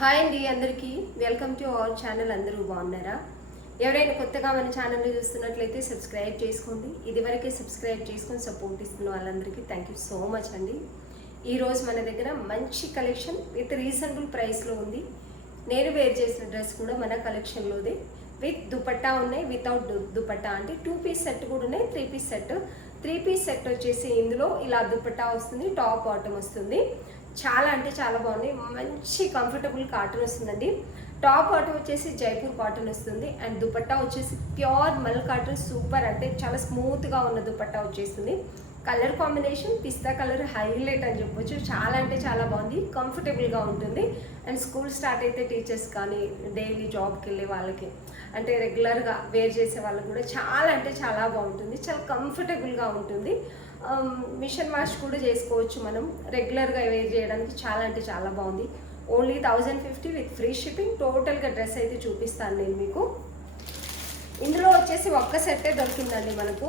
Hi అండి అందరికీ welcome to our channel. అందరూ బాగున్నారా? ఎవరైనా కొత్తగా మన ఛానల్ని చూస్తున్నట్లయితే సబ్స్క్రైబ్ చేసుకోండి. ఇదివరకే సబ్స్క్రైబ్ చేసుకొని సపోర్ట్ ఇస్తున్న వాళ్ళందరికీ థ్యాంక్ యూ సో మచ్ అండి. ఈరోజు మన దగ్గర మంచి కలెక్షన్ విత్ రీజనబుల్ ప్రైస్లో ఉంది. నేను వేర్ చేసిన డ్రెస్ కూడా మన కలెక్షన్లోదే. విత్ దుపట్టా ఉన్నాయి, వితౌట్ దుపట్టా అంటే 2 పీస్ సెట్ కూడా ఉన్నాయి, 3 పీస్ సెట్. 3 పీస్ సెట్ వచ్చేసి ఇందులో ఇలా దుపట్టా వస్తుంది, టాప్ బాటమ్ వస్తుంది. చాలా అంటే చాలా బాగున్నాయి. మంచి కంఫర్టబుల్ కాటన్ వస్తుందండి. టాప్ బాటమ్ వచ్చేసి జైపూర్ కాటన్ వస్తుంది అండ్ దుపట్టా వచ్చేసి ప్యూర్ మల్ కాటన్. సూపర్ అంటే చాలా స్మూత్గా ఉన్న దుపట్టా వచ్చేస్తుంది. కలర్ కాంబినేషన్ పిస్తా కలర్ హైలైట్ అని చెప్పొచ్చు. చాలా అంటే చాలా బాగుంది, కంఫర్టబుల్గా ఉంటుంది. అండ్ స్కూల్ స్టార్ట్ అయితే టీచర్స్ కానీ డైలీ జాబ్కి వెళ్ళే వాళ్ళకి అంటే రెగ్యులర్గా వేర్ చేసే వాళ్ళకి కూడా చాలా అంటే చాలా బాగుంటుంది. చాలా కంఫర్టబుల్గా ఉంటుంది. మిషన్ వాష్ కూడా చేసుకోవచ్చు మనం. రెగ్యులర్గా వేర్ చేయడానికి చాలా అంటే చాలా బాగుంది. Only 1050 with free shipping. టోటల్గా డ్రెస్ అయితే చూపిస్తాను నేను మీకు. ఇందులో వచ్చేసి ఒక్క సెట్టే దొరికిందండి మనకు.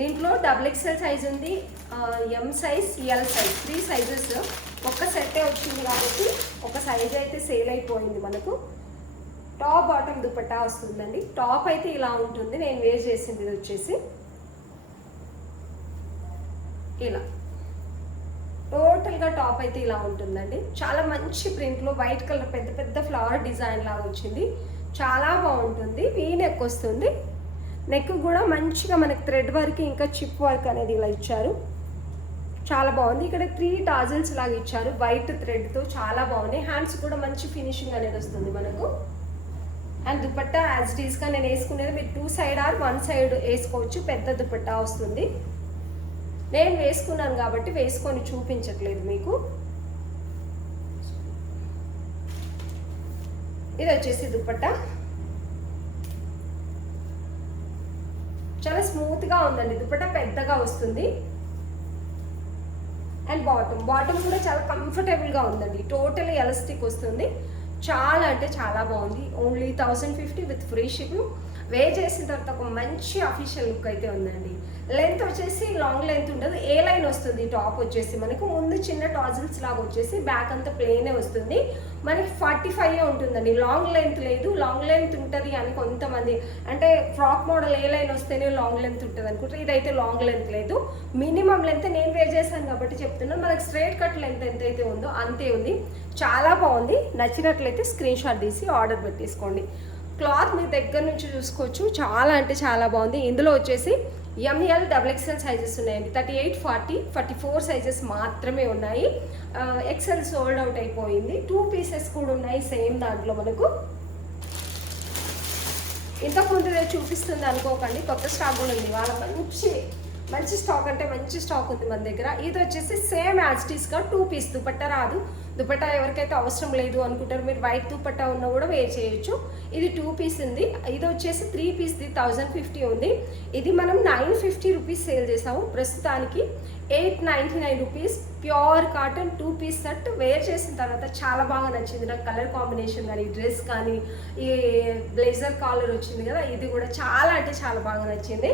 దీంట్లో XXL సైజ్ ఉంది, M size, L size, 3 sizes ఒక్క సెట్టే వచ్చింది కాబట్టి ఒక సైజ్ అయితే సేల్ అయిపోయింది మనకు. టాప్ బాటమ్ దుపట్టా వస్తుందండి. టాప్ అయితే ఇలా ఉంటుంది. నేను వేర్ చేసింది ఇది వచ్చేసి ఇలా టోటల్గా టాప్ అయితే ఇలా ఉంటుందండి. చాలా మంచి ప్రింట్లో వైట్ కలర్ పెద్ద పెద్ద ఫ్లవర్ డిజైన్ లాగా వచ్చింది. చాలా బాగుంటుంది. వీ నెక్ వస్తుంది. నెక్ కూడా మంచిగా మనకి థ్రెడ్ వర్క్ ఇంకా చిప్ వర్క్ అనేది ఇలా ఇచ్చారు. చాలా బాగుంది. ఇక్కడ 3 టాజిల్స్ లాగా ఇచ్చారు వైట్ థ్రెడ్తో. చాలా బాగున్నాయి. హ్యాండ్స్ కూడా మంచి ఫినిషింగ్ అనేది వస్తుంది మనకు. అండ్ దుపట్టా యాజ్ ఇట్ ఈస్గా నేను వేసుకునేది మీరు 2 సైడ్ ఆర్ 1 సైడ్ వేసుకోవచ్చు. పెద్ద దుపట్టా వస్తుంది. నేను వేసుకున్నాను కాబట్టి వేసుకొని చూపించట్లేదు మీకు. ఇది వచ్చేసి దుపట్టా. చాలా స్మూత్గా ఉందండి. దుపట్టా పెద్దగా వస్తుంది. అండ్ బాటమ్ కూడా చాలా కంఫర్టబుల్గా ఉందండి. టోటల్ ఎలాస్టిక్ వస్తుంది. చాలా అంటే చాలా బాగుంది. Only 1050 with free shipping. Wear చేసిన తర్వాత ఒక మంచి అఫీషియల్ లుక్ అయితే ఉందండి. లెంత్ వచ్చేసి లాంగ్ లెంత్ ఉండదు, ఏ లైన్ వస్తుంది. టాప్ వచ్చేసి మనకు ముందు చిన్న టాజిల్స్ లాగా వచ్చేసి బ్యాక్ అంతా ప్లెయినే వస్తుంది. మనకి 45 ఉంటుందండి. లాంగ్ లెంత్ లేదు. లాంగ్ లెంత్ ఉంటుంది అని కొంతమంది అంటే ఫ్రాక్ మోడల్ ఏ లైన్ వస్తేనే లాంగ్ లెంత్ ఉంటుంది అనుకుంటారు. ఇదైతే లాంగ్ లెంత్ లేదు, మినిమం లెంత్. నేను వేర్ చేశాను కాబట్టి చెప్తున్నాను. మనకి స్ట్రైట్ కట్ లెంత్ ఎంతైతే ఉందో అంతే ఉంది. చాలా బాగుంది. నచ్చినట్లయితే స్క్రీన్ షాట్ తీసి ఆర్డర్ పెట్టేసుకోండి. క్లాత్ మీ దగ్గర నుంచి చూసుకోవచ్చు. చాలా అంటే చాలా బాగుంది. ఇందులో వచ్చేసి ఎంఎల్ XXL సైజెస్ ఉన్నాయండి. 38, 40, 44 సైజెస్ మాత్రమే ఉన్నాయి. ఎక్సెల్ సోల్డ్ అవుట్ అయిపోయింది. 2 పీసెస్ కూడా ఉన్నాయి సేమ్ దాంట్లో మనకు. ఇంతకుముందు చూపిస్తుంది అనుకోకండి, కొత్త స్టాక్ కూడా ఉంది. వాళ్ళ మంచి స్టాక్ అంటే మంచి స్టాక్ ఉంది మన దగ్గర. ఇది వచ్చేసి సేమ్ యాజ్ ఇట్ ఈస్గా 2 పీస్ దుపట్టా రాదు. దుపట్టా ఎవరికైతే అవసరం లేదు అనుకుంటారు మీరు వైట్ దుపట్టా ఉన్నా కూడా వేర్ చేయొచ్చు. ఇది 2 పీస్ ఉంది. ఇది వచ్చేసి 3 పీస్ది 1050 ఉంది. ఇది మనం 950 రూపీస్ సేల్ చేసాము. ప్రస్తుతానికి 899 rupees. Pure cotton 2 piece set. Wear చేసిన తర్వాత చాలా బాగా నచ్చింది నాకు. కలర్ కాంబినేషన్ కానీ డ్రెస్ కానీ ఈ బ్లేజర్ కాలర్ వచ్చింది కదా, ఇది కూడా చాలా అంటే చాలా బాగా నచ్చింది.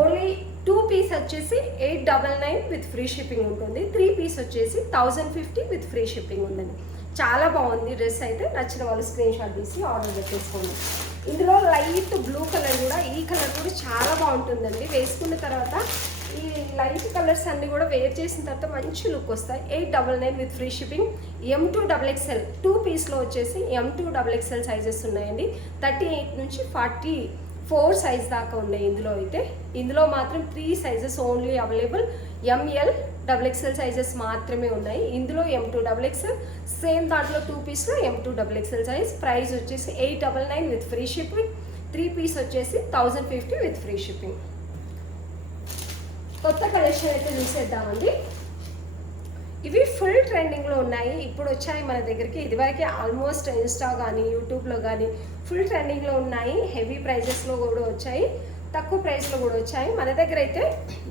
ఓన్లీ 2 పీస్ వచ్చేసి 899 విత్ ఫ్రీ షిప్పింగ్ ఉంటుంది. 3 పీస్ వచ్చేసి 1050 విత్ ఫ్రీ షిప్పింగ్ ఉందండి. చాలా బాగుంది డ్రెస్ అయితే. నచ్చిన వాళ్ళు స్క్రీన్ షాట్ తీసి ఆర్డర్ పెట్టేసుకోండి. ఇందులో లైట్ బ్లూ కలర్ కూడా, ఈ కలర్ కూడా చాలా బాగుంటుందండి. వేసుకున్న తర్వాత ఈ లైట్ కలర్స్ అన్నీ కూడా వేర్ చేసిన తర్వాత మంచి లుక్ వస్తాయి. 899 with free shipping. M2 XXL 2 పీస్లో వచ్చేసి M2 XXL సైజెస్ ఉన్నాయండి. 38 నుంచి 44 సైజ్ దాకా ఉన్నాయి ఇందులో అయితే. ఇందులో మాత్రం 3 sizes only available. ML XXL sizes మాత్రమే ఉన్నాయి. ఇందులో M2 XXL సేమ్ దాంట్లో 2 పీస్లో M2 XXL సైజ్. ప్రైస్ వచ్చేసి 899 విత్ ఫ్రీ షిప్పింగ్. 3 పీస్ వచ్చేసి 1050 విత్ ఫ్రీ షిప్పింగ్. కొత్త కలెక్షన్ అయితే చూసేద్దామండి. ఇవి ఫుల్ ట్రెండింగ్లో ఉన్నాయి. ఇప్పుడు వచ్చాయి మన దగ్గరికి. ఇదివరకు ఆల్మోస్ట్ ఇన్స్టా కానీ యూట్యూబ్లో కానీ ఫుల్ ట్రెండింగ్లో ఉన్నాయి. హెవీ ప్రైజెస్లో కూడా వచ్చాయి, తక్కువ ప్రైస్లో కూడా వచ్చాయి. మన దగ్గర అయితే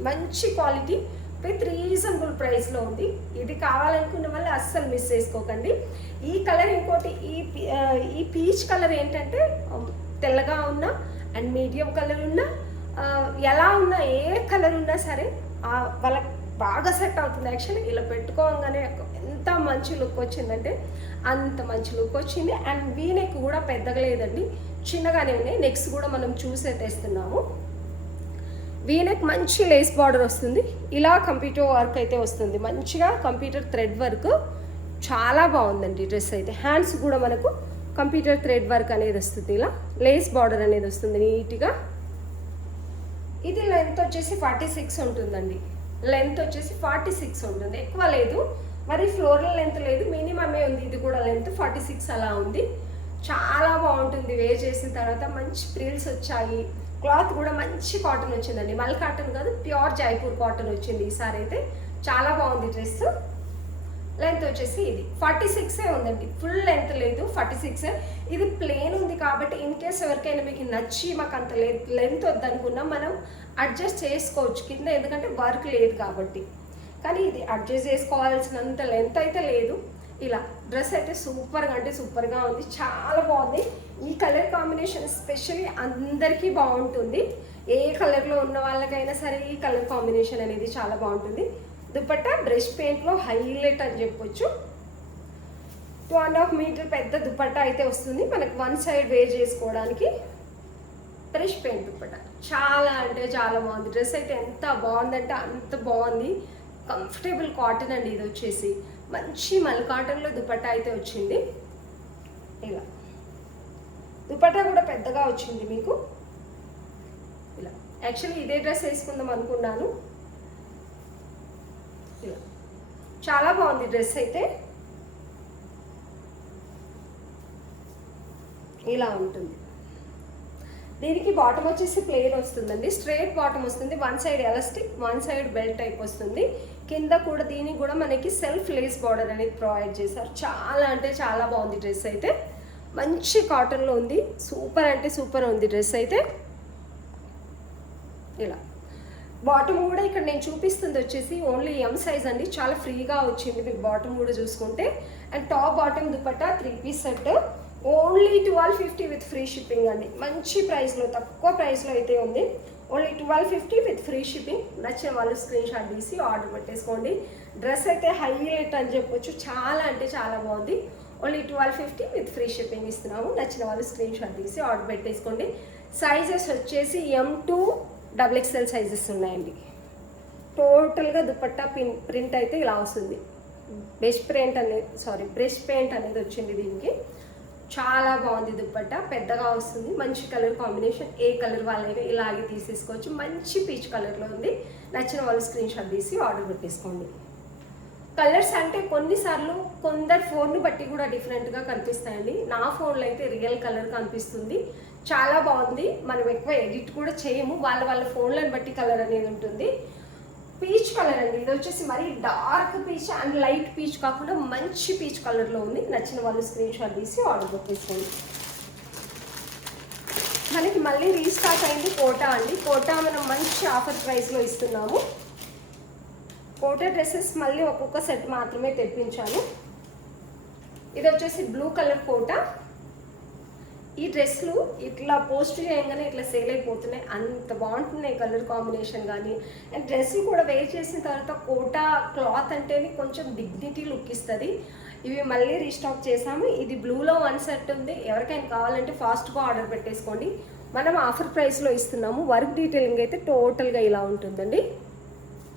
మంచి క్వాలిటీ విత్ రీజనబుల్ ప్రైస్లో ఉంది. ఇది కావాలనుకున్న వాళ్ళు అస్సలు మిస్ చేసుకోకండి. ఈ కలర్ ఇంకోటి, ఈ పీచ్ కలర్ ఏంటంటే తెల్లగా ఉన్నా అండ్ మీడియం కలర్ ఉన్నా ఎలా ఉన్నా ఏ కలర్ ఉన్నా సరే వాళ్ళకి బాగా సెట్ అవుతుంది. యాక్చువల్లీ ఇలా పెట్టుకోగానే ఎంత ఎంత మంచి లుక్ వచ్చిందంటే అంత మంచి లుక్ వచ్చింది. అండ్ వీ నెక్ కూడా పెద్దగా లేదండి, చిన్నగానే ఉన్నాయి. నెక్స్ట్ కూడా మనం చూసే తెస్తున్నాము. వీ నెక్ మంచి లేస్ బార్డర్ వస్తుంది. ఇలా కంప్యూటర్ వర్క్ అయితే వస్తుంది, మంచిగా కంప్యూటర్ థ్రెడ్ వర్క్. చాలా బాగుందండి డ్రెస్ అయితే. హ్యాండ్స్ కూడా మనకు కంప్యూటర్ థ్రెడ్ వర్క్ అనేది వస్తుంది, ఇలా లేస్ బార్డర్ అనేది వస్తుంది నీట్గా. ఇది లెంత్ వచ్చేసి 46 ఉంటుందండి. లెంత్ వచ్చేసి 46 ఉంటుంది, ఎక్కువ లేదు, మరి ఫ్లోరల్ లెంత్ లేదు, మినిమమే ఉంది. ఇది కూడా లెంత్ 46 అలా ఉంది. చాలా బాగుంటుంది వేర్ చేసిన తర్వాత. మంచి ప్రిల్స్ వచ్చాయి. క్లాత్ కూడా మంచి కాటన్ వచ్చిందండి, మల్ కాటన్ కాదు, ప్యూర్ జైపూర్ కాటన్ వచ్చింది ఈసారి అయితే. చాలా బాగుంది డ్రెస్. లెంత్ వచ్చేసి ఇది 46 ఉందండి, ఫుల్ లెంత్ లేదు, 46. ఇది ప్లెయిన్ ఉంది కాబట్టి ఇన్ కేస్ ఎవరికైనా మీకు నచ్చి మాకు అంత లెంత్ వద్దనుకున్నా మనం అడ్జస్ట్ చేసుకోవచ్చు కింద, ఎందుకంటే వర్క్ లేదు కాబట్టి. కానీ ఇది అడ్జస్ట్ చేసుకోవాల్సినంత లెంత్ అయితే లేదు. ఇలా డ్రెస్ అయితే సూపర్గా అంటే సూపర్గా ఉంది, చాలా బాగుంది. ఈ కలర్ కాంబినేషన్ ఎస్పెషల్లీ అందరికీ బాగుంటుంది. ఏ కలర్లో ఉన్న వాళ్ళకైనా సరే ఈ కలర్ కాంబినేషన్ అనేది చాలా బాగుంటుంది. దుపట్టా బ్రష్ పెయింట్లో హైలైట్ అని చెప్పొచ్చు. 2.5 మీటర్ పెద్ద దుపట్టా అయితే వస్తుంది మనకు, వన్ సైడ్ వేర్ చేసుకోవడానికి. బ్రష్ పెయింట్ దుపట్టా చాలా అంటే చాలా బాగుంది. డ్రెస్ అయితే ఎంత బాగుందంటే అంత బాగుంది. కంఫర్టబుల్ కాటన్ అండి ఇది వచ్చేసి. మంచి మల్ కాటన్లో దుపట్టా అయితే వచ్చింది. ఇలా దుపట్టా కూడా పెద్దగా వచ్చింది మీకు. ఇలా యాక్చువల్లీ ఇదే డ్రెస్ వేసుకుందాం అనుకున్నాను. ఇలా చాలా బాగుంది డ్రెస్ అయితే. ఇలా ఉంటుంది. దీనికి బాటమ్ వచ్చేసి ప్లెయిన్ వస్తుందండి, స్ట్రైట్ బాటమ్ వస్తుంది. One side elastic, one side belt type వస్తుంది. కింద కూడా దీనికి కూడా మనకి సెల్ఫ్ లేస్ బార్డర్ అనేది ప్రొవైడ్ చేశారు. చాలా అంటే చాలా బాగుంది డ్రెస్ అయితే. మంచి కాటన్లో ఉంది, సూపర్ అంటే సూపర్ ఉంది డ్రెస్ అయితే. ఇలా బాటమ్ కూడా ఇక్కడ నేను చూపిస్తుంది వచ్చేసి ఓన్లీ ఎం సైజ్ అండి, చాలా ఫ్రీగా వచ్చింది మీకు బాటమ్ కూడా చూసుకుంటే. And top bottom dupatta 3 piece set only 1250 with free shipping అండి. మంచి ప్రైస్లో, తక్కువ ప్రైస్లో అయితే ఉంది. Only 1250 with free shipping. నచ్చిన వాళ్ళు స్క్రీన్ షాట్ తీసి ఆర్డర్ పెట్టేసుకోండి. డ్రెస్ అయితే హైలైట్ అని చెప్పొచ్చు, చాలా అంటే చాలా బాగుంది. ఓన్లీ 1250 విత్ ఫ్రీ షిప్పింగ్ ఇస్తున్నాము. నచ్చిన వాళ్ళు స్క్రీన్ షాట్ తీసి ఆర్డర్ పెట్టేసుకోండి. సైజెస్ వచ్చేసి M to XXL సైజెస్ ఉన్నాయండి. టోటల్గా దుపట్టా ప్రింట్ అయితే ఇలా వస్తుంది. బ్రష్ పెయింట్ అనేది వచ్చింది దీనికి. చాలా బాగుంది దుపట్టా, పెద్దగా వస్తుంది. మంచి కలర్ కాంబినేషన్, ఏ కలర్ వాళ్ళైనా ఇలాగే తీసేసుకోవచ్చు. మంచి పీచ్ కలర్లో ఉంది. నచ్చిన వాళ్ళు స్క్రీన్ షాట్ తీసి ఆర్డర్ పెట్టేసుకోండి. కలర్స్ అంటే కొన్నిసార్లు కొందరు ఫోన్ను బట్టి కూడా డిఫరెంట్గా కనిపిస్తాయండి. నా ఫోన్లో అయితే రియల్ కలర్ కనిపిస్తుంది, చాలా బాగుంది. మనం ఎక్కువ ఎడిట్ కూడా చేయము, వాళ్ళ ఫోన్లను బట్టి కలర్ అనేది ఉంటుంది. పీచ్ కలర్ అండి ఇది వచ్చేసి. మరీ dark peach and light peach కాకుండా మంచి పీచ్ కలర్లో ఉంది. నచ్చిన వాళ్ళు స్క్రీన్ షాట్ తీసి ఆర్డర్ పెట్టేసుకోండి. మనకి మళ్ళీ రీస్టాక్ అయింది కోటా అండి. కోటా మనం మంచి ఆఫర్ ప్రైస్లో ఇస్తున్నాము. కోటా డ్రెస్సెస్ మళ్ళీ ఒక్కొక్క సెట్ మాత్రమే తెప్పించాను. ఇది వచ్చేసి బ్లూ కలర్ కోటా. ఈ డ్రెస్లు ఇట్లా పోస్ట్ చేయగానే ఇట్లా సేల్ అయిపోతున్నాయి, అంత బాగుంటున్నాయి కలర్ కాంబినేషన్ కానీ. అండ్ డ్రెస్సులు కూడా వేర్ చేసిన తర్వాత కోటా క్లాత్ అంటేనే కొంచెం డిగ్నిటీ లుక్ ఇస్తుంది. ఇవి మళ్ళీ రీస్టాక్ చేసాము. ఇది బ్లూలో 1 సెట్ ఉంది. ఎవరికైనా కావాలంటే ఫాస్ట్గా ఆర్డర్ పెట్టేసుకోండి. మనం ఆఫర్ ప్రైస్లో ఇస్తున్నాము. వర్క్ డీటెయిలింగ్ అయితే టోటల్గా ఇలా ఉంటుందండి.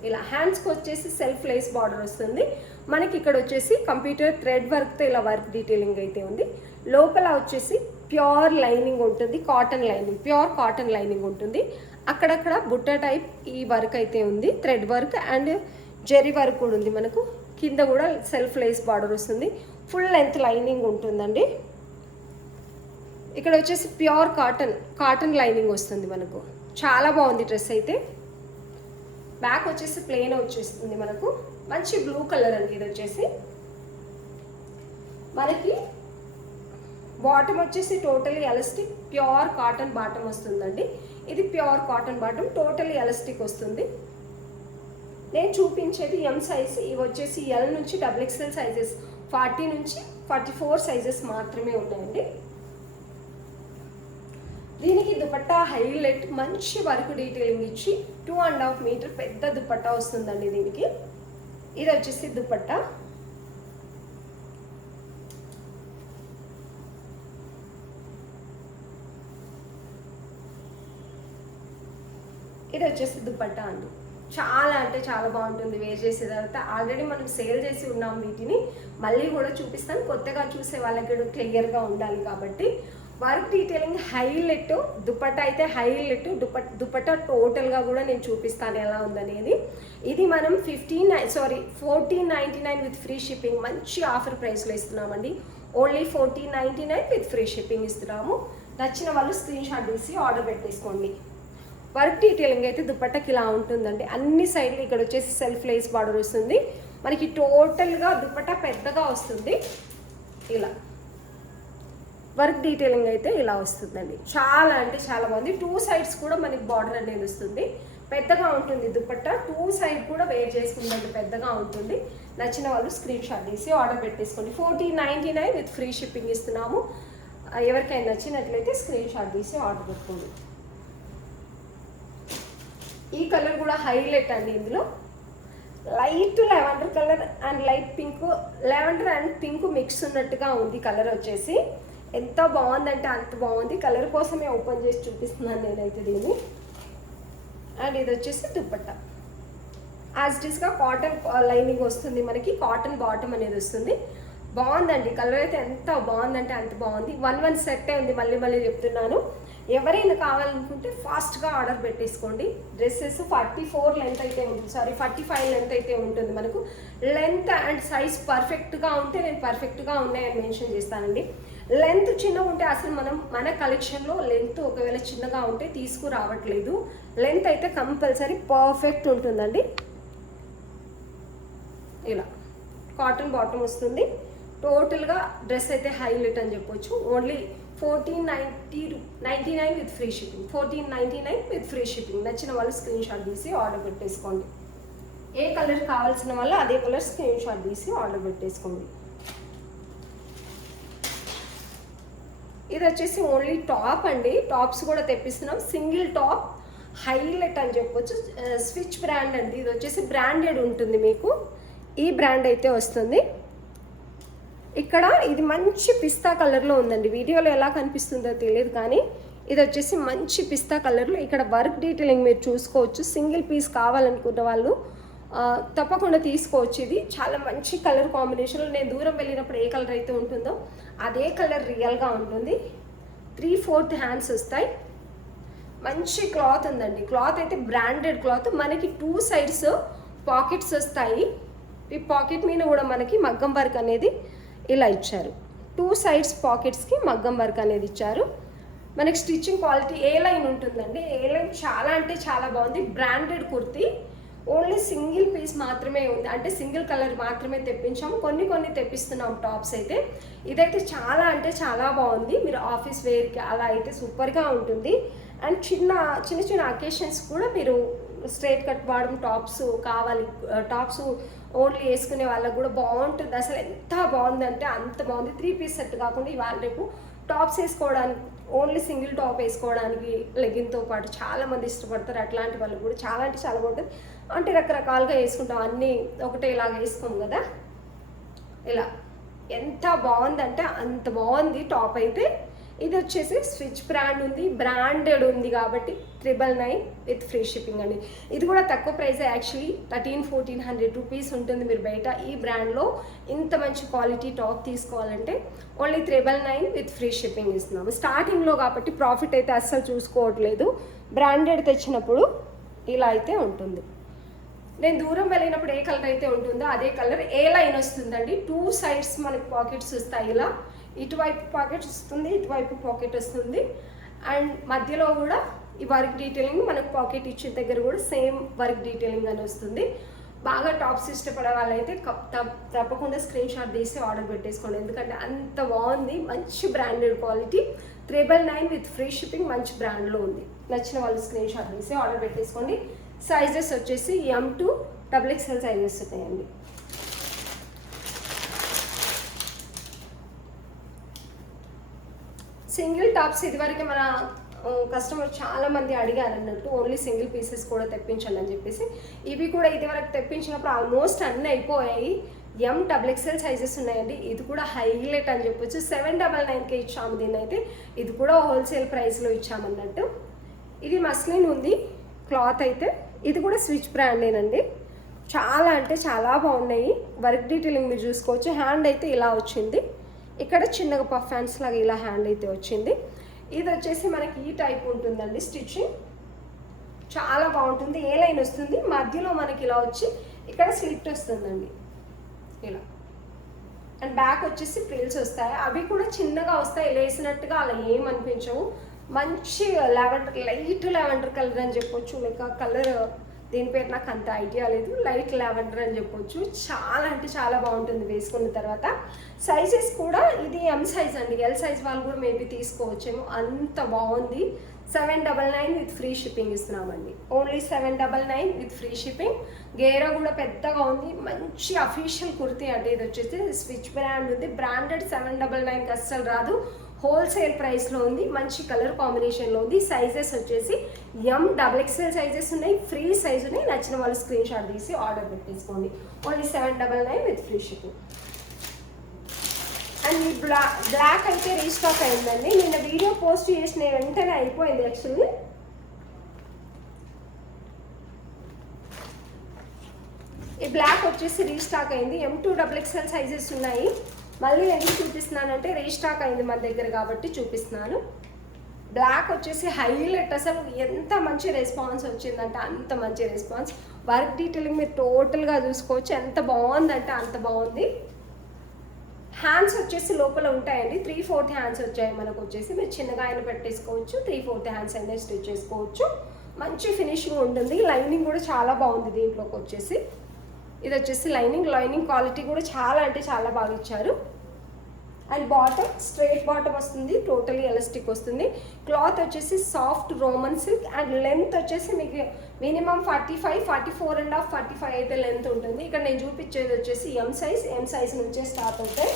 ఇలా హ్యాండ్స్కి వచ్చేసి సెల్ఫ్ లేస్ బార్డర్ వస్తుంది. మనకి ఇక్కడ వచ్చేసి కంప్యూటర్ థ్రెడ్ వర్క్తో ఇలా వర్క్ డీటెయిలింగ్ అయితే ఉంది. లోపల వచ్చేసి ప్యూర్ లైనింగ్ ఉంటుంది, cotton lining, pure cotton lining ఉంటుంది. అక్కడక్కడ బుట్ట టైప్ ఈ వర్క్ అయితే ఉంది, thread work and zari work కూడా ఉంది. మనకు కింద కూడా సెల్ఫ్ లేస్ బార్డర్ వస్తుంది. ఫుల్ లెంత్ లైనింగ్ ఉంటుందండి. ఇక్కడ వచ్చేసి ప్యూర్ కాటన్ లైనింగ్ వస్తుంది మనకు. చాలా బాగుంది డ్రెస్ అయితే. బ్యాక్ వచ్చేసి ప్లెయిన్ వచ్చేస్తుంది మనకు. మంచి బ్లూ కలర్ అండి ఇది వచ్చేసి. మనకి బాటమ్ వచ్చేసి totally elastic pure cotton bottom వస్తుందండి. ఇది pure cotton bottom, totally elastic వస్తుంది. నేను చూపించేది ఎం సైజ్. ఇవి వచ్చేసి L నుంచి XXL సైజెస్, 40 నుంచి 44 సైజెస్ మాత్రమే ఉన్నాయండి. దీనికి దుపట్టా హైలైట్, మంచి వర్క్ డీటెయిలింగ్ ఇచ్చి 2.5 మీటర్ పెద్ద దుపట్టా వస్తుందండి దీనికి. ఇది వచ్చేసి దుపట్టా. ఇది వచ్చేసి దుపట్టా అండి. చాలా అంటే చాలా బాగుంటుంది వేర్ చేసే తర్వాత. ఆల్రెడీ మనం సేల్ చేసి ఉన్నాం వీటిని, మళ్ళీ కూడా చూపిస్తాను. కొత్తగా చూసే వాళ్ళకి కూడా క్లియర్గా ఉండాలి కాబట్టి. వర్క్ డీటెయిలింగ్ హైలైట్, దుపట్టా అయితే హైలైట్. దుపట్టా టోటల్గా కూడా నేను చూపిస్తాను ఎలా ఉందనేది. ఇది మనం 1499 విత్ ఫ్రీ షిప్పింగ్ మంచి ఆఫర్ ప్రైస్లో ఇస్తున్నామండి. ఓన్లీ 1499 విత్ ఫ్రీ షిప్పింగ్ ఇస్తున్నాము. నచ్చిన వాళ్ళు స్క్రీన్ షాట్ తీసి ఆర్డర్ పెట్టేసుకోండి. వర్క్ డీటెయిలింగ్ అయితే దుపట్టాకి ఇలా ఉంటుందండి. అన్ని సైడ్లు ఇక్కడ వచ్చేసి సెల్ఫ్ లేస్ బార్డర్ వస్తుంది మనకి. టోటల్గా దుపట్టా పెద్దగా వస్తుంది. ఇలా వర్క్ డీటెయిలింగ్ అయితే ఇలా వస్తుందండి. చాలా అంటే చాలా బాగుంది. 2 సైడ్స్ కూడా మనకి బార్డర్ అనేది వస్తుంది. పెద్దగా ఉంటుంది దుపట్టా. 2 సైడ్ కూడా వేర్ చేసుకుందండి, పెద్దగా ఉంటుంది. నచ్చిన వాళ్ళు స్క్రీన్ షాట్ తీసి ఆర్డర్ పెట్టేసుకోండి. 1499 విత్ ఫ్రీ షిప్పింగ్ ఇస్తున్నాము. ఎవరికైనా నచ్చినట్లయితే స్క్రీన్ షాట్ తీసి ఆర్డర్ పెట్టుకోండి. ఈ కలర్ కూడా హైలైట్ అండి. ఇందులో light lavender colour and light pink, lavender and pink mix ఉన్నట్టుగా ఉంది కలర్ వచ్చేసి. ఎంత బాగుందంటే అంత బాగుంది. కలర్ కోసమే ఓపెన్ చేసి చూపిస్తున్నాను నేనైతే దీన్ని. అండ్ ఇది వచ్చేసి దుపట్టా యాజ్ ఇట్ ఈస్గా కాటన్ లైనింగ్ వస్తుంది మనకి. కాటన్ బాటమ్ అనేది వస్తుంది. బాగుందండి. కలర్ అయితే ఎంత బాగుందంటే అంత బాగుంది. 1 సెట్టే ఉంది, మళ్ళీ చెప్తున్నాను. ఎవరైనా కావాలనుకుంటే ఫాస్ట్గా ఆర్డర్ పెట్టేసుకోండి. డ్రెస్సెస్ 44 లెంత్ అయితే ఉంటుంది, 45 లెంత్ అయితే ఉంటుంది మనకు. లెంత్ అండ్ సైజ్ పర్ఫెక్ట్గా ఉంటే నేను పర్ఫెక్ట్గా ఉన్నాయని మెన్షన్ చేస్తానండి. లెంత్ చిన్నగా ఉంటే అసలు మన కలెక్షన్లో లెంత్ ఒకవేళ చిన్నగా ఉంటే తీసుకురావట్లేదు. లెంత్ అయితే కంపల్సరీ పర్ఫెక్ట్ ఉంటుందండి. ఇలా కాటన్ బాటమ్ వస్తుంది. టోటల్గా డ్రెస్ అయితే హైలైట్ అని చెప్పొచ్చు. Only 1499 with free shipping. 1499 with free shipping. నచ్చిన వాళ్ళు స్క్రీన్ షాట్ తీసి ఆర్డర్ పెట్టేసుకోండి. ఏ కలర్ కావాల్సిన వాళ్ళు అదే కలర్ స్క్రీన్ షాట్ తీసి ఆర్డర్ పెట్టేసుకోండి. ఇది వచ్చేసి ఓన్లీ టాప్ అండి. టాప్స్ కూడా తెప్పిస్తున్నాం. సింగిల్ టాప్ హైలైట్ అని చెప్పొచ్చు. స్విచ్ బ్రాండ్ అండి. ఇది వచ్చేసి బ్రాండెడ్ ఉంటుంది మీకు. ఈ బ్రాండ్ అయితే వస్తుంది. ఇక్కడ ఇది మంచి పిస్తా కలర్లో ఉందండి. వీడియోలో ఎలా కనిపిస్తుందో తెలియదు కానీ ఇది వచ్చేసి మంచి పిస్తా కలర్లో. ఇక్కడ వర్క్ డీటెయిలింగ్ మీరు చూసుకోవచ్చు. సింగిల్ పీస్ కావాలనుకున్న వాళ్ళు తప్పకుండా తీసుకోవచ్చు. ఇది చాలా మంచి కలర్ కాంబినేషన్లో. నేను దూరం వెళ్ళినప్పుడు ఏ కలర్ అయితే ఉంటుందో అదే కలర్ రియల్గా ఉంటుంది. 3/4 హ్యాండ్స్ వస్తాయి. మంచి క్లాత్ ఉందండి. క్లాత్ అయితే బ్రాండెడ్ క్లాత్. మనకి 2 సైడ్స్ పాకెట్స్ వస్తాయి. ఈ పాకెట్ మీద కూడా మనకి మగ్గం వర్క్ అనేది ఇలా ఇచ్చారు. 2 సైడ్స్ పాకెట్స్కి మగ్గం వర్క్ అనేది ఇచ్చారు. మనకి స్టిచ్చింగ్ క్వాలిటీ ఏ లైన్ ఉంటుందండి. ఏ లైన్ చాలా అంటే చాలా బాగుంది. Branded kurti. Only single piece మాత్రమే ఉంది, అంటే సింగిల్ కలర్ మాత్రమే తెప్పించాము. కొన్ని తెప్పిస్తున్నాం టాప్స్ అయితే. ఇదైతే చాలా అంటే చాలా బాగుంది. మీరు ఆఫీస్ వేర్కి అలా అయితే సూపర్గా ఉంటుంది. అండ్ చిన్న అకేషన్స్ కూడా మీరు స్ట్రైట్ కట్ వాడడం టాప్స్ కావాలి, టాప్స్ ఓన్లీ వేసుకునే వాళ్ళకు కూడా బాగుంటుంది. అసలు ఎంత బాగుందంటే అంత బాగుంది. 3 పీస్ సెట్ కాకుండా ఇవాళ రేపు టాప్స్ వేసుకోవడానికి, ఓన్లీ సింగిల్ టాప్ వేసుకోవడానికి లెగిన్తో పాటు చాలామంది ఇష్టపడతారు. అట్లాంటి వాళ్ళు కూడా చాలా అంటే చాలా బాగుంటుంది. అంటే రకరకాలుగా వేసుకుంటాం, అన్నీ ఒకటేలాగా వేసుకోము కదా. ఇలా ఎంత బాగుందంటే అంత బాగుంది టాప్ అయితే. ఇది వచ్చేసి స్విచ్ బ్రాండ్ ఉంది, బ్రాండెడ్ ఉంది కాబట్టి 999 విత్ ఫ్రీ షిప్పింగ్ అండి. ఇది కూడా తక్కువ ప్రైస్. యాక్చువల్లీ 1300-1400 రూపీస్ ఉంటుంది మీరు బయట. ఈ బ్రాండ్లో ఇంత మంచి క్వాలిటీ టాప్ తీసుకోవాలంటే ఓన్లీ 999 విత్ ఫ్రీ షిప్పింగ్ ఇస్తున్నాము. స్టార్టింగ్లో కాబట్టి ప్రాఫిట్ అయితే అస్సలు చూసుకోవట్లేదు. బ్రాండెడ్ తెచ్చినప్పుడు ఇలా అయితే ఉంటుంది. నేను దూరం వెళ్ళినప్పుడు ఏ కలర్ అయితే ఉంటుందో అదే కలర్. ఏ లైన్ వస్తుందండి. 2 సైడ్స్ మనకి పాకెట్స్ వస్తాయి. ఇలా ఇటువైపు పాకెట్ వస్తుంది, ఇటువైపు పాకెట్ వస్తుంది. అండ్ మధ్యలో కూడా ఈ వర్క్ డీటెయిలింగ్ మనకు పాకెట్ ఇచ్చిన దగ్గర కూడా సేమ్ వర్క్ డీటెయిలింగ్ అని వస్తుంది. బాగా టాప్స్ ఇష్టపడే వాళ్ళైతే తప్పకుండా స్క్రీన్ షాట్ తీసి ఆర్డర్ పెట్టేసుకోండి. ఎందుకంటే అంత బాగుంది. మంచి branded quality. 999 with free shipping మంచి బ్రాండ్లో ఉంది. నచ్చిన వాళ్ళు స్క్రీన్ షాట్ తీసి ఆర్డర్ పెట్టేసుకోండి. సైజెస్ వచ్చేసి M to XXL సైజెస్ ఉన్నాయండి. సింగిల్ టాప్స్ ఇదివరకు మన కస్టమర్ చాలా మంది అడిగారు అన్నట్టు, ఓన్లీ సింగిల్ పీసెస్ కూడా తెప్పించండి అని చెప్పేసి. ఇవి కూడా ఇదివరకు తెప్పించినప్పుడు ఆల్మోస్ట్ అన్నీ అయిపోయాయి. MXXL సైజెస్ ఉన్నాయండి. ఇది కూడా హైలైట్ అని చెప్పొచ్చు. 799కే ఇచ్చాము దీన్ని అయితే. ఇది కూడా హోల్సేల్ ప్రైస్లో ఇచ్చామన్నట్టు. ఇది మస్లిన్ ఉంది. క్లాత్ అయితే ఇది కూడా స్విచ్ బ్రాండేనండి. చాలా అంటే చాలా బాగున్నాయి. వర్క్ డీటెయిలింగ్ మీరు చూసుకోవచ్చు. హ్యాండ్ అయితే ఇలా వచ్చింది, ఇక్కడ చిన్నగా పఫ్ హ్యాండ్స్ లాగా ఇలా హ్యాండ్ అయితే వచ్చింది. ఇది వచ్చేసి మనకి ఈ టైప్ ఉంటుందండి స్టిచ్చింగ్, చాలా బాగుంటుంది. ఏ లైన్ వస్తుంది, మధ్యలో మనకి ఇలా వచ్చి ఇక్కడ స్లిట్ వస్తుందండి ఇలా. అండ్ బ్యాక్ వచ్చేసి ప్రిల్స్ వస్తాయి, అవి కూడా చిన్నగా వస్తాయి, లేసినట్టుగా అలా ఏమనిపించవు. మంచి లావెండర్, లైట్ లావెండర్ కలర్ అని చెప్పొచ్చు, లేక కలర్ దీని పేరు నాకు అంత ఐడియా లేదు, లైట్ లావెండర్ అని చెప్పొచ్చు. చాలా అంటే చాలా బాగుంటుంది వేసుకున్న తర్వాత. సైజెస్ కూడా ఇది ఎం సైజ్ అండి, ఎల్ సైజ్ వాళ్ళు కూడా మేబీ తీసుకోవచ్చేమో, అంత బాగుంది. 799 విత్ ఫ్రీ షిప్పింగ్ ఇస్తున్నామండి. Only 799 with free shipping. గేరా కూడా పెద్దగా ఉంది, మంచి అఫీషియల్ కుర్తీ అంటే. ఇది వచ్చేసి స్విచ్ బ్రాండ్ ఉంది, బ్రాండెడ్. 799కి అస్సలు రాదు, హోల్సేల్ ప్రైస్లో ఉంది, మంచి కలర్ కాంబినేషన్లో ఉంది. సైజెస్ వచ్చేసి XXL సైజెస్ ఉన్నాయి, ఫ్రీ సైజ్ ఉన్నాయి. నచ్చిన వాళ్ళు స్క్రీన్ షాట్ తీసి ఆర్డర్ పెట్టేసుకోండి. Only 799 with free shipping. And ఈ బ్లాక్ అయితే రీస్టాక్ అయిందండి, నిన్న వీడియో పోస్ట్ చేసిన వెంటనే అయిపోయింది యాక్చువల్లీ. ఈ బ్లాక్ వచ్చేసి రీస్టాక్ అయింది. M2XXL సైజెస్ ఉన్నాయి. మళ్ళీ ఎందుకు చూపిస్తున్నానంటే రీస్టాక్ అయింది మన దగ్గర కాబట్టి చూపిస్తున్నాను. బ్లాక్ వచ్చేసి హైలైట్, అసలు ఎంత మంచి రెస్పాన్స్ వచ్చిందంటే అంత మంచి రెస్పాన్స్. వర్క్ డీటెయిలింగ్ మీరు టోటల్గా చూసుకోవచ్చు, ఎంత బాగుందంటే అంత బాగుంది. హ్యాండ్స్ వచ్చేసి లోపల ఉంటాయండి, 3/4 హ్యాండ్స్ వచ్చాయి మనకు వచ్చేసి. మీరు చిన్నగా అయినా పెట్టేసుకోవచ్చు, 3/4 హ్యాండ్స్ అయినా స్టిచ్ చేసుకోవచ్చు. మంచి ఫినిషింగ్ ఉంటుంది. లైనింగ్ కూడా చాలా బాగుంది దీంట్లోకి వచ్చేసి. ఇది వచ్చేసి లైనింగ్ క్వాలిటీ కూడా చాలా అంటే చాలా బాగా ఇచ్చారు. అండ్ బాటమ్ స్ట్రైట్ బాటమ్ వస్తుంది, టోటలీ ఎలాస్టిక్ వస్తుంది. క్లాత్ వచ్చేసి soft Roman silk. And length వచ్చేసి మీకు మినిమం 45, 44.5, 45 అయితే లెంత్ ఉంటుంది. ఇక్కడ నేను చూపించేది వచ్చేసి ఎం సైజ్ నుంచే స్టార్ట్ అవుతాయి.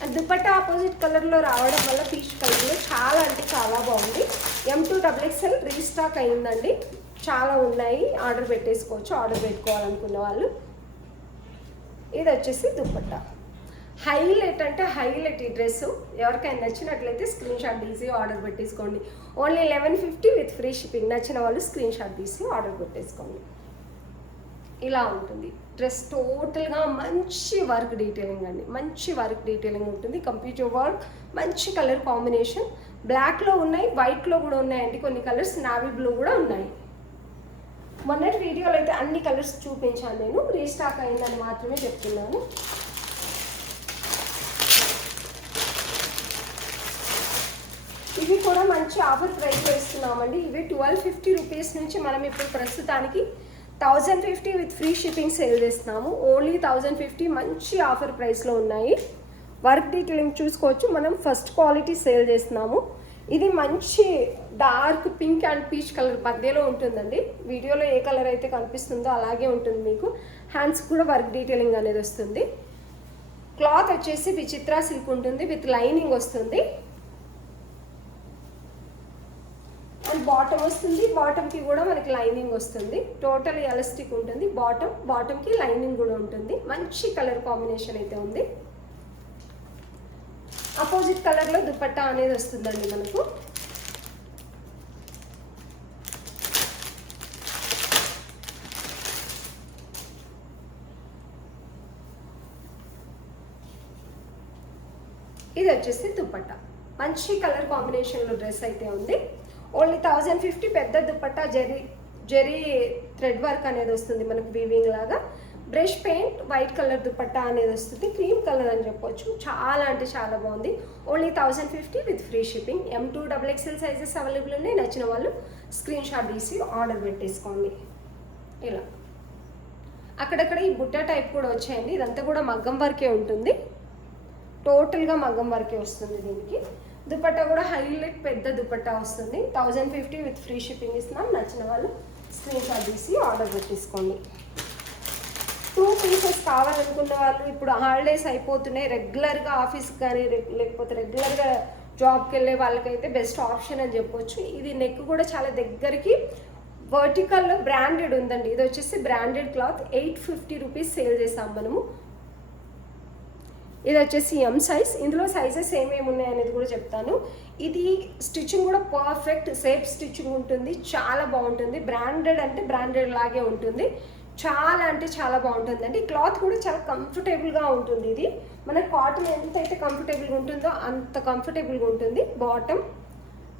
అండ్ దుపట్టా ఆపోజిట్ కలర్లో రావడం వల్ల పీచ్ కలర్లో చాలా అంటే చాలా బాగుంది. M2XXL రీస్టాక్ అయిందండి, చాలా ఉన్నాయి, ఆర్డర్ పెట్టేసుకోవచ్చు ఆర్డర్ పెట్టుకోవాలనుకున్న వాళ్ళు. ఇది వచ్చేసి దుపట్టా. హైలైట్ అంటే హైలైట్ ఈ డ్రెస్. ఎవరికైనా నచ్చినట్లయితే స్క్రీన్ షాట్ తీసి ఆర్డర్ పెట్టేసుకోండి. Only 1150 with free shipping. నచ్చిన వాళ్ళు స్క్రీన్ షాట్ తీసి ఆర్డర్ పెట్టేసుకోండి. ఇలా ఉంటుంది డ్రెస్. టోటల్గా మంచి వర్క్ డీటెయిలింగ్ అండి, మంచి వర్క్ డీటెయిలింగ్ ఉంటుంది. కంప్యూటర్ వర్క్, మంచి కలర్ కాంబినేషన్. బ్లాక్లో ఉన్నాయి, వైట్లో కూడా ఉన్నాయండి కొన్ని కలర్స్, నావీ బ్లూ కూడా ఉన్నాయి. మొన్నటి వీడియోలో అయితే అన్ని కలర్స్ చూపించాను నేను, రీస్టాక్ అయిందని మాత్రమే చెప్తున్నాను. ఇవి కూడా మంచి ఆఫర్ ప్రైస్లో ఇస్తున్నామండి. ఇవి 1250 రూపీస్ నుంచి మనం ఇప్పుడు ప్రస్తుతానికి 1050 విత్ ఫ్రీ షిప్పింగ్ సేల్ చేస్తున్నాము. ఓన్లీ 1050 మంచి ఆఫర్ ప్రైస్లో ఉన్నాయి. వర్క్ డీటెయిలింగ్ చూసుకోవచ్చు. మనం ఫస్ట్ క్వాలిటీ సేల్ చేస్తున్నాము. ఇది మంచి dark pink and peach colour మధ్యలో ఉంటుందండి. వీడియోలో ఏ కలర్ అయితే కనిపిస్తుందో అలాగే ఉంటుంది మీకు. హ్యాండ్స్ కూడా వర్క్ డీటెయిలింగ్ అనేది వస్తుంది. క్లాత్ వచ్చేసి విచిత్ర సిల్క్ ఉంటుంది, విత్ లైనింగ్ వస్తుంది. అండ్ బాటమ్ వస్తుంది, బాటమ్కి కూడా మనకి లైనింగ్ వస్తుంది. టోటల్ ఎలాస్టిక్ ఉంటుంది. బాటమ్కి లైనింగ్ కూడా ఉంటుంది. మంచి కలర్ కాంబినేషన్ అయితే ఉంది. అపోజిట్ కలర్లో దుపట్టా అనేది వస్తుందండి మనకు. ఇది వచ్చేసి దుపట్టా. మంచి కలర్ కాంబినేషన్లో డ్రెస్ అయితే ఉంది. ఓన్లీ 1050. పెద్ద దుపట్టా జెరీ థ్రెడ్ వర్క్ అనేది వస్తుంది మనకు, వీవింగ్ లాగా. Brush paint white colour dupatta అనేది వస్తుంది, క్రీమ్ కలర్ అని చెప్పొచ్చు. చాలా అంటే చాలా బాగుంది. Only 1050 with free shipping. M2XXL sizes available ఉన్నాయి. నచ్చిన వాళ్ళు స్క్రీన్ షాట్ తీసి ఆర్డర్ పెట్టేసుకోండి. ఇలా అక్కడక్కడ ఈ బుట్ట టైప్ కూడా వచ్చాయండి. ఇదంతా కూడా మగ్గం వర్కే ఉంటుంది, టోటల్గా మగ్గం వర్కే వస్తుంది. దీనికి దుపట్టా కూడా హైలైట్ పెద్ద దుపట్టా వస్తుంది. 1050 విత్ ఫ్రీ షిప్పింగ్ ఇస్తున్నాం. నచ్చిన వాళ్ళు స్క్రీన్ షాట్ తీసి ఆర్డర్ పెట్టేసుకోండి. 2 పీసెస్ కావాలనుకున్న వాళ్ళు, ఇప్పుడు హాలిడేస్ అయిపోతున్నాయి, రెగ్యులర్గా ఆఫీస్కి కానీ లేకపోతే రెగ్యులర్గా జాబ్కి వెళ్ళే వాళ్ళకైతే బెస్ట్ ఆప్షన్ అని చెప్పొచ్చు. ఇది నెక్ కూడా చాలా దగ్గరికి వర్టికల్లో బ్రాండెడ్ ఉందండి. ఇది వచ్చేసి బ్రాండెడ్ క్లాత్. 850 రూపీస్ సేల్ చేసాం మనము. ఇది వచ్చేసి ఎం సైజ్. ఇందులో సైజెస్ ఏమేమి ఉన్నాయి అనేది కూడా చెప్తాను. ఇది స్టిచ్చింగ్ కూడా పర్ఫెక్ట్ సేఫ్ స్టిచ్చింగ్ ఉంటుంది, చాలా బాగుంటుంది. బ్రాండెడ్ అంటే బ్రాండెడ్ లాగే ఉంటుంది, చాలా అంటే చాలా బాగుంటుందండి. క్లాత్ కూడా చాలా కంఫర్టబుల్గా ఉంటుంది. ఇది మన కాటన్ ఎంతైతే కంఫర్టబుల్గా ఉంటుందో అంత కంఫర్టబుల్గా ఉంటుంది. బాటమ్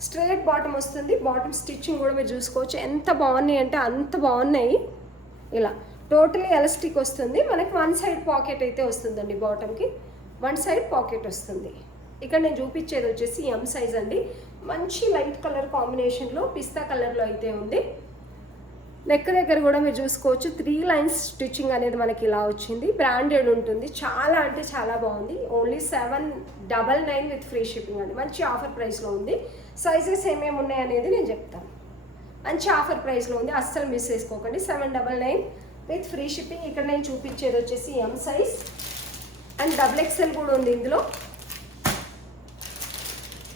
స్ట్రైట్ బాటమ్ వస్తుంది. బాటమ్ స్టిచ్చింగ్ కూడా మీరు చూసుకోవచ్చు ఎంత బాగున్నాయి అంటే అంత బాగున్నాయి. ఇలా టోటలీ ఎలాస్టిక్ వస్తుంది. మనకి వన్ సైడ్ పాకెట్ అయితే వస్తుందండి. బాటమ్కి వన్ సైడ్ పాకెట్ వస్తుంది. ఇక్కడ నేను చూపించేది వచ్చేసి ఎం సైజ్ అండి. మంచి లైట్ కలర్ కాంబినేషన్లో పిస్తా కలర్లో అయితే ఉంది. నెక్ దగ్గర కూడా మీరు చూసుకోవచ్చు 3 లైన్స్ స్టిచ్చింగ్ అనేది మనకి ఇలా వచ్చింది. బ్రాండెడ్ ఉంటుంది, చాలా అంటే చాలా బాగుంది. ఓన్లీ 799 విత్ ఫ్రీ షిప్పింగ్ అండి. మంచి ఆఫర్ ప్రైస్లో ఉంది. సైజెస్ ఏమేమి ఉన్నాయి అనేది నేను చెప్తాను. మంచి ఆఫర్ ప్రైస్లో ఉంది, అస్సలు మిస్ చేసుకోకండి. 799 విత్ ఫ్రీ షిప్పింగ్. ఇక్కడ నేను చూపించేది వచ్చేసి M size and double XL కూడా ఉంది ఇందులో.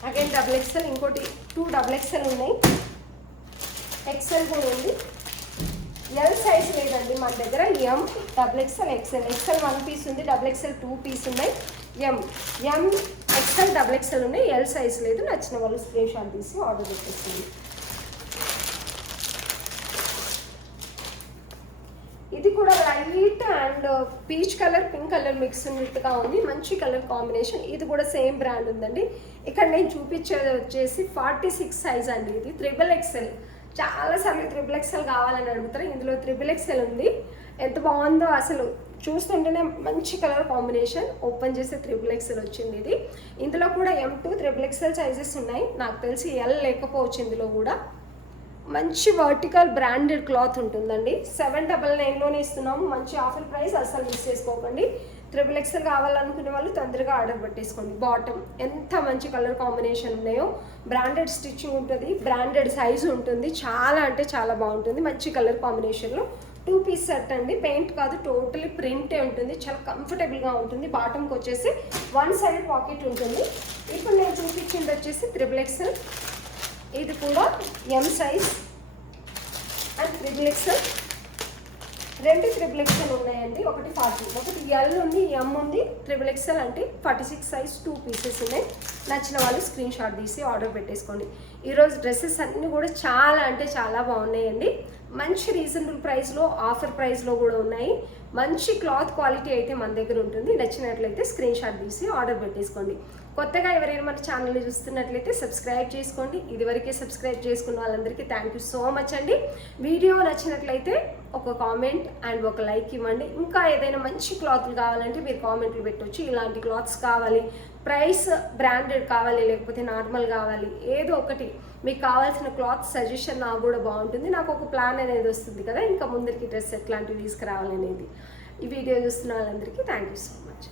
అగైన్ డబుల్ ఎక్స్ఎల్, ఇంకోటి 2 డబుల్ ఎక్స్ఎల్ ఉన్నాయి, ఎక్స్ఎల్ కూడా ఉంది. ఎల్ సైజ్ లేదండి మన దగ్గర. M, double XL, XL. XL 1 piece ఉంది, డబుల్ ఎక్స్ఎల్ 2 పీస్ ఉన్నాయి. ఎం ఎక్స్ఎల్, డబుల్ ఎక్స్ఎల్ ఉన్నాయి. ఎల్ సైజ్ లేదు. నచ్చిన వాళ్ళు స్క్రీన్ షాట్ తీసి ఆర్డర్ పెట్టేస్తుంది. ఇది కూడా light and peach colour, pink colour mix ఉన్నట్టుగా ఉంది. మంచి కలర్ కాంబినేషన్. ఇది కూడా సేమ్ బ్రాండ్ ఉందండి. ఇక్కడ నేను చూపించేది వచ్చేసి 46 సైజ్ అండి. ఇది ట్రిపుల్ ఎక్స్ఎల్. చాలాసార్లు ట్రిపుల్ ఎక్స్ఎల్ కావాలని అడుగుతారు. ఇందులో ట్రిపుల్ ఎక్స్ఎల్ ఉంది. ఎంత బాగుందో అసలు చూస్తుంటేనే మంచి కలర్ కాంబినేషన్. ఓపెన్ చేసే ట్రిపుల్ ఎక్స్ఎల్ వచ్చింది ఇది. ఇందులో కూడా M2 ట్రిపుల్ ఎక్స్ఎల్ సైజెస్ ఉన్నాయి. నాకు తెలిసి ఎల్ లేకపోవచ్చు ఇందులో కూడా. మంచి వర్టికల్ బ్రాండెడ్ క్లాత్ ఉంటుందండి. 799లోనే ఇస్తున్నాము. మంచి ఆఫర్ ప్రైస్, అస్సలు మిస్ చేసుకోకండి. ట్రిపుల్ ఎక్స్ఎల్ కావాలనుకునే వాళ్ళు తొందరగా ఆర్డర్ పెట్టేసుకోండి. బాటమ్ ఎంత మంచి కలర్ కాంబినేషన్ ఉన్నాయో. బ్రాండెడ్ స్టిచ్చింగ్ ఉంటుంది, బ్రాండెడ్ సైజు ఉంటుంది, చాలా అంటే చాలా బాగుంటుంది. మంచి కలర్ కాంబినేషన్లో 2 పీస్ సెట్ అండి. పెయింట్ కాదు, టోటలీ ప్రింటే ఉంటుంది. చాలా కంఫర్టబుల్గా ఉంటుంది. బాటమ్కి వచ్చేసి 1 సైడ్ పాకెట్ ఉంటుంది. ఇప్పుడు నేను చూపించింది వచ్చేసి ట్రిపుల్ ఎక్స్ఎల్. ఇది కూడా M size and triple XL. 2 triple XL ఉన్నాయండి. ఒకటి 40, ఒకటి ఎల్ ఉంది, ఎం ఉంది. ట్రిపుల్ ఎక్స్ఎల్ అంటే 46 సైజ్ 2 పీసెస్ ఉన్నాయి. నచ్చిన వాళ్ళు స్క్రీన్ షాట్ తీసి ఆర్డర్ పెట్టేసుకోండి. ఈరోజు డ్రెస్సెస్ అన్నీ కూడా చాలా అంటే చాలా బాగున్నాయండి. మంచి రీజనబుల్ ప్రైస్లో, ఆఫర్ ప్రైస్లో కూడా ఉన్నాయి. మంచి క్లాత్ క్వాలిటీ అయితే మన దగ్గర ఉంటుంది. నచ్చినట్లయితే స్క్రీన్ షాట్ తీసి ఆర్డర్ పెట్టేసుకోండి. కొత్తగా ఎవరైనా మన ఛానల్ని చూస్తున్నట్లయితే సబ్స్క్రైబ్ చేసుకోండి. ఇదివరకే సబ్స్క్రైబ్ చేసుకున్న వాళ్ళందరికీ థ్యాంక్ యూ సో మచ్ అండి. వీడియో నచ్చినట్లయితే ఒక కామెంట్ అండ్ ఒక లైక్ ఇవ్వండి. ఇంకా ఏదైనా మంచి క్లాత్లు కావాలంటే మీరు కామెంట్లు పెట్టవచ్చు. ఇలాంటి క్లాత్స్ కావాలి, ప్రైస్ బ్రాండెడ్ కావాలి, లేకపోతే నార్మల్ కావాలి, ఏదో ఒకటి మీకు కావాల్సిన క్లాత్ సజెషన్ నాకు కూడా బాగుంటుంది. నాకు ఒక ప్లాన్ అనేది వస్తుంది కదా, ఇంకా ముందరికి డ్రెస్ ఎట్లాంటివి తీసుకురావాలనేది. ఈ వీడియో చూస్తున్న వాళ్ళందరికీ థ్యాంక్ యూ సో మచ్.